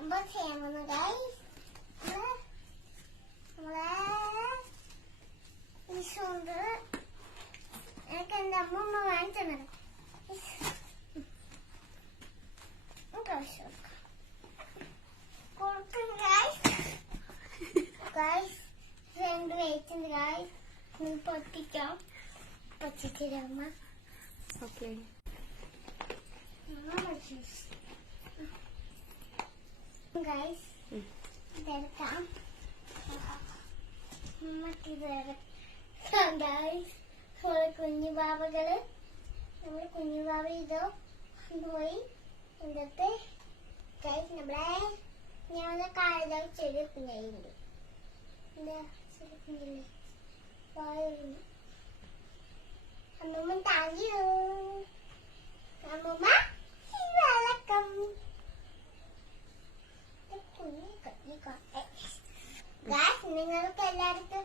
എന്താ ചെയ്യുന്നത് ഗൈസ്? നമ്മളെ ഈശോണ്ട് എനിക്ക് എന്റെ അമ്മൂമ്മ വാങ്ങിച്ചു തന്നെ കൊടുക്കും ഗൈസ്. രണ്ട് വെയിറ്റുണ്ട് ഗൈസ്. പൊട്ടിക്കാം. പൊട്ടിച്ചിരമ്മ. ഓക്കെ. ഗൈസ് ഇതെടുക്കാം. മറ്റിതെടുക്കാം ഗൈസ്. കുഞ്ഞു ബാബകള് നമ്മള് കുഞ്ഞു ബാബ ഇതോ പോയി ഇന്നത്തെ ഗൈസ് നമ്മളെ ഞാൻ കാലിൽ ചെറിയ കുഞ്ഞായിട്ടുണ്ട്. എന്താ ചെറിയ കുഞ്ഞില്ലേ വായുണ്ട്. അമ്മൂമ്മ താങ്ക് യു. അമ്മൂമ്മ വെൽക്കം. നിങ്ങൾക്ക് എല്ലാവർക്കും